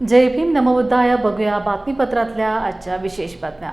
जय भीम नमोबुद्धाय बघूया बातमीपत्रातल्या आजच्या विशेष बातम्या.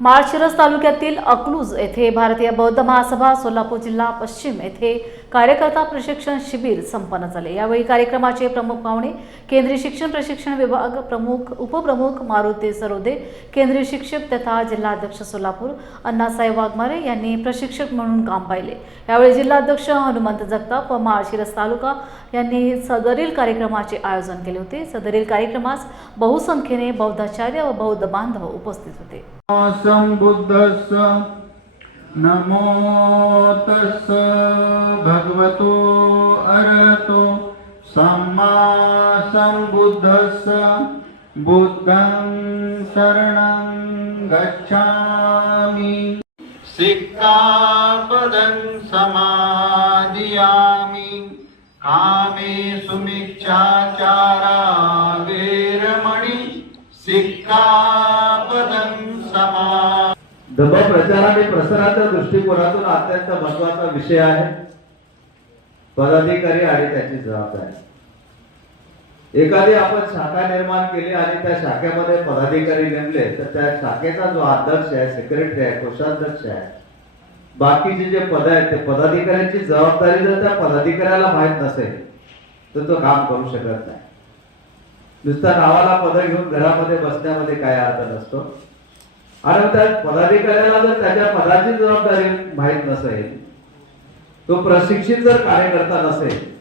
माळशिरस तालुक्यातील अकलूज येथे भारतीय बौद्ध महासभा सोलापूर जिल्हा पश्चिम येथे कार्यकर्ता प्रशिक्षण शिबिर संपन्न झाले. यावेळी कार्यक्रमाचे प्रमुख पाहुणे केंद्रीय शिक्षण प्रशिक्षण विभाग प्रमुख उपप्रमुख मारुती सरोदे केंद्रीय शिक्षक तथा जिल्हाध्यक्ष सोलापूर अण्णासाहेब वाघमारे यांनी प्रशिक्षक म्हणून काम पाहिले. यावेळी जिल्हाध्यक्ष हनुमंत जगताप व माळशिरस तालुका यांनी सदरील कार्यक्रमाचे आयोजन केले होते. सदरील कार्यक्रमास बहुसंख्येने बौद्धाचार्य व बौद्ध बांधव उपस्थित होते. नमो तस्स भगवतो अरहतो। सम्मा सम्बुद्धस्स बुद्धं शरणं गच्छामि। सिक्खापदं समादियामि। कामे सुमिच्छाचारा वेरमणि सिक्का धम्म प्रचार आणि प्रसाराच्या दृष्टिकोनातून अत्यंत महत्त्वाचा विषय आहे. पदाधिकारी आणि त्याची जबाबदारी. एखादी आपण शाखा निर्माण केली आणि त्या शाखेमध्ये पदाधिकारी नेमले तर त्या शाखेचा जो अध्यक्ष आहे सेक्रेटरी आहे कोषाध्यक्ष आहे बाकीचे जे पद आहेत ते पदाधिकाऱ्यांची जबाबदारी जर त्या पदाधिकाऱ्याला माहीत नसेल तर तो काम करू शकत नाही. नुसता नावाला पद घेऊन घरामध्ये बसण्यामध्ये काय अर्थ नसतो. आणि त्या पदाधिकाऱ्याला जर त्याच्या पदाची जबाबदारी माहीत नसेल तो प्रशिक्षित जर कार्यकर्ता नसेल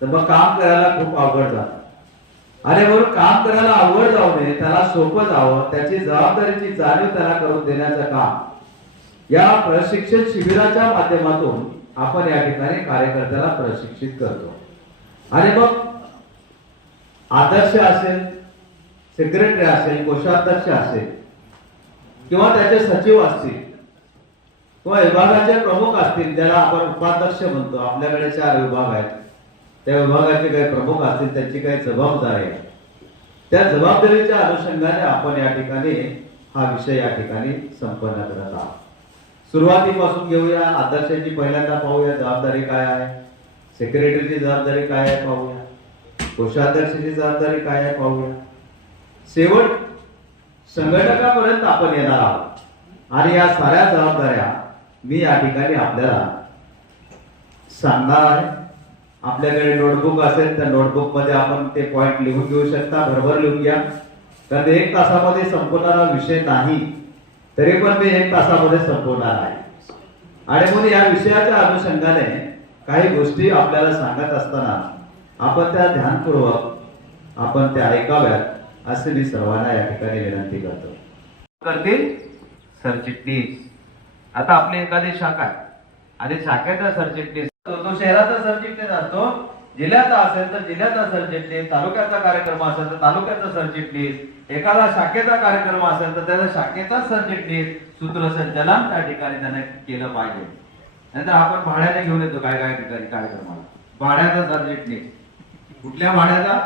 तर मग काम करायला खूप अवघड जात. आणि म्हणून काम करायला अवघड जाऊ नये त्याला सोपं जावं त्याची जबाबदारीची जाणीव त्याला करून देण्याचं काम. या प्रशिक्षण शिबिराच्या माध्यमातून आपण या ठिकाणी कार्यकर्त्याला प्रशिक्षित करतो. आणि मग आदर्श असेल सेक्रेटरी असेल कोषाध्यक्ष असेल किंवा त्याचे सचिव असतील किंवा विभागाचे प्रमुख असतील ज्याला आपण उपाध्यक्ष म्हणतो. आपल्याकडे चार विभाग आहेत. त्या विभागाचे काही प्रमुख असतील त्यांची काही जबाबदारी आहे. त्या जबाबदारीच्या अनुषंगाने आपण या ठिकाणी हा विषय या ठिकाणी संपन्न करत आहोत. सुरुवातीपासून घेऊया. आदर्शाची पहिल्यांदा पाहूया. जबाबदारी काय आहे? सेक्रेटरीची जबाबदारी काय आहे पाहूया. कोषाध्यक्षाची जबाबदारी काय आहे पाहूया. शेवट संघटकापर्यंत आपण येणार आहोत. आणि या साऱ्या जबाबदाऱ्या मी या ठिकाणी आपल्याला सांगणार आहे. आपल्याकडे नोटबुक असेल तर नोटबुकमध्ये आपण ते पॉइंट लिहून घेऊ शकता. बरोबर लिहून घ्या कारण एक तासामध्ये संपवणारा विषय नाही. तरी पण मी एक तासामध्ये संपवणार आहे. आणि म्हणून या विषयाच्या अनुषंगाने काही गोष्टी आपल्याला सांगत असताना आपण त्या ध्यानपूर्वक आपण त्या ऐकाव्यात. असे मी सर्वांना या ठिकाणी विनंती करतो. करतील? सरचिटणीस आता आपली एखादी शाखा आहे. आणि शाखेचा सरचिटणीस तो तो शहराचा सरचिटणीस असतो. जिल्ह्याचा असेल तर जिल्ह्याचा सरचिटणीस तालुक्याचा कार्यक्रम असेल तर तालुक्याचा सरचिटणीस एखादा शाखेचा कार्यक्रम असेल तर त्याचा शाखेचा सरचिटणीस सूत्रसंचालन त्या ठिकाणी त्याने केलं पाहिजे. नंतर आपण भाड्याने घेऊन येतो काय काय ठिकाणी कार्यक्रमाला. भाड्याचा सरचिटणीस कुठल्या भाड्याचा?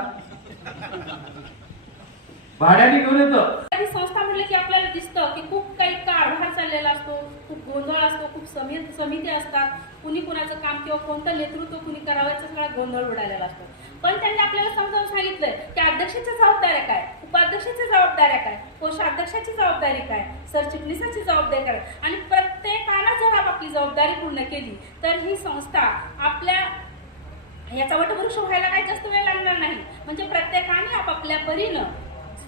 भाड्याने घेऊन येतो. संस्था म्हटलं की आपल्याला दिसतं की खूप काही कारभार चाललेला असतो खूप गोंधळ असतो खूप समी समिती असतात. कुणी कुणाचं काम किंवा कोणतं नेतृत्व कुणी करावायचं सगळा गोंधळ उडालेला असतो. पण त्यांनी आपल्याला समजावून सांगितलंय की अध्यक्षाच्या जबाबदाऱ्या काय उपाध्यक्षाच्या जबाबदाऱ्या काय कोषाध्यक्षाची जबाबदारी काय सरचिटणीसाची जबाबदारी काय? आणि प्रत्येकानं जर आपली जबाबदारी पूर्ण केली तर ही संस्था आपल्या याचा वटवृक्ष व्हायला काही जास्त वेळ लागणार नाही. म्हणजे प्रत्येकाने आपापल्या परीनं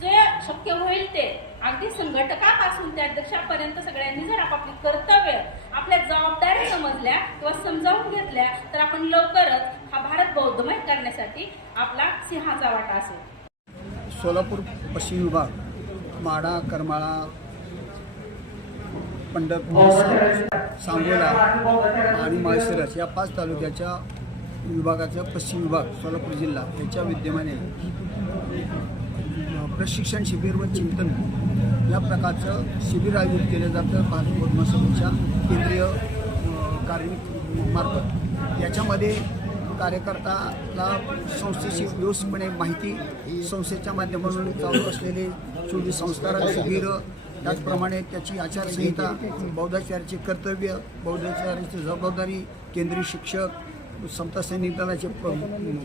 जे शक्य होईल ते. अगदी संघटकापासून ते अध्यक्षापर्यंत सगळ्यांनी जर आपापली कर्तव्य आपल्या जबाबदाऱ्या समजल्या किंवा समजावून घेतल्या तर आपण लवकरच हा भारत बौद्धमय करण्यासाठी आपला सिंहाचा वाटा असेल. सोलापूर पश्चिम विभाग माडा करमाळा पंढरपूर सांगोला आणि माळशिरस या पाच तालुक्याच्या विभागाचा पश्चिम विभाग सोलापूर जिल्हा याच्या विद्यमाने प्रशिक्षण शिबिर व चिंतन या प्रकारचं शिबिर आयोजित केलं जातं भारत बौद्ध केंद्रीय कार्मिक मार्फत. याच्यामध्ये कार्यकर्त्याला संस्थेची व्यवस्थितपणे माहिती संस्थेच्या माध्यमातून चालू असलेले चोवीस संस्कार शिबिर त्याचप्रमाणे त्याची आचारसंहिता बौद्धाचार्याचे कर्तव्य बौद्धाचार्याची जबाबदारी केंद्रीय शिक्षक समता सैनिक दलाचे प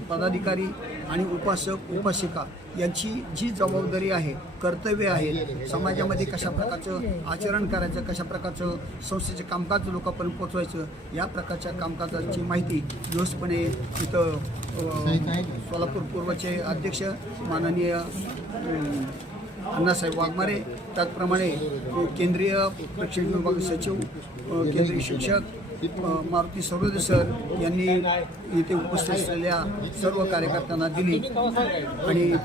पदाधिकारी आणि उपासक उपासिका यांची जी जबाबदारी आहे कर्तव्य आहे समाजामध्ये कशा प्रकारचं आचरण करायचं कशा प्रकारचं संस्थेचे कामकाज लोकांपर्यंत पोचवायचं या प्रकारच्या कामकाजाची माहिती व्यवस्थितपणे इथं सोलापूर पूर्वचे अध्यक्ष माननीय अण्णासाहेब वाघमारे त्याचप्रमाणे केंद्रीय प्रशिक्षण विभाग सचिव केंद्रीय शिक्षक मारुती सर्वोदय सर यांनी इथे उपस्थित असलेल्या सर्व कार्यकर्त्यांना दिली. आणि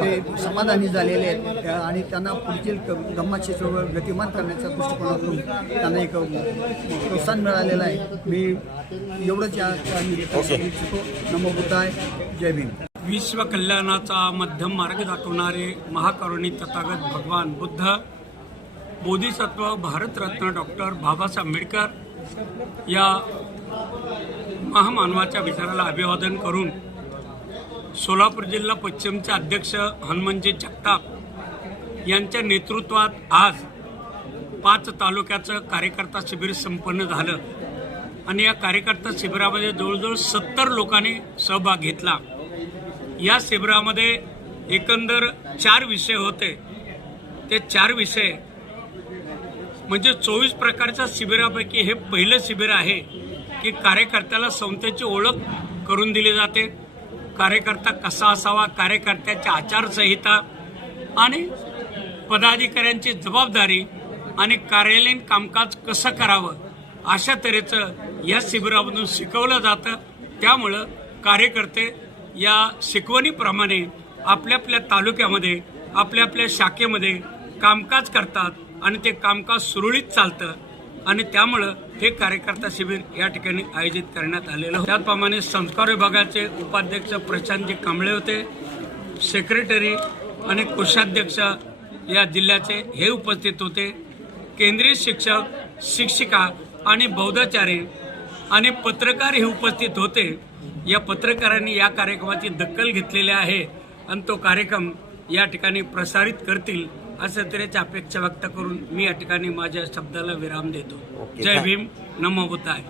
ते समाधानी झालेले आहेत. त्या- आणि त्यांना पुढील क- धम्माची चळवळ गतिमान करण्याच्या दृष्टिकोनातून त्यांना एक प्रोत्साहन मिळालेलं आहे. मी एवढंच या इच्छितो. नमो बुद्धाय जय भीम. विश्व कल्याणाचा मध्यम मार्ग दाखवणारे महाकरुणी तथागत भगवान बुद्ध बोधिसत्व भारतरत्न डॉक्टर बाबासाहेब आंबेडकर या महामानवाच्या विचाराला अभिवादन करून सोलापूर जिल्हा पश्चिमचे अध्यक्ष हनुमंतजी जगताप यांच्या नेतृत्वात आज पाच तालुक्याचं कार्यकर्ता शिबिर संपन्न झालं. आणि या कार्यकर्ता शिबिरामध्ये जवळजवळ सत्तर लोकांनी सहभाग घेतला. या शिबिरामध्ये एकंदर चार विषय होते. ते चार विषय म्हणजे चोवीस प्रकारच्या शिबिरापैकी हे पहिलं शिबिर आहे की कार्यकर्त्याला संस्थेची ओळख करून दिली जाते. कार्यकर्ता कसा असावा कार्यकर्त्याची आचारसंहिता आणि पदाधिकाऱ्यांची जबाबदारी आणि कार्यालयीन कामकाज कसं करावं अशा तऱ्हेचं या शिबिरामधून शिकवलं जातं. त्यामुळं कार्यकर्ते या शिकवणीप्रमाणे आपल्या आपल्या तालुक्यामध्ये आपल्या आपल्या शाखेमध्ये कामकाज करतात. आणि ते कामकाज सुरळीत चालतं आणि त्यामुळं हे कार्यकर्ता शिबिर या ठिकाणी आयोजित करण्यात आलेलं होतं. त्याचप्रमाणे संस्कार विभागाचे उपाध्यक्ष प्रशांतजी कांबळे होते सेक्रेटरी आणि कोषाध्यक्ष या जिल्ह्याचे हे उपस्थित होते. केंद्रीय शिक्षक शिक्षिका आणि बौद्धाचार्य आणि पत्रकार हे उपस्थित होते. या पत्रकारांनी या कार्यक्रमाची दखल घेतलेली आहे आणि तो कार्यक्रम या ठिकाणी प्रसारित करतील. असं तऱ्हेची अपेक्षा व्यक्त करून मी या ठिकाणी माझ्या शब्दाला विराम देतो. जय भीम. नमो बुद्धाय.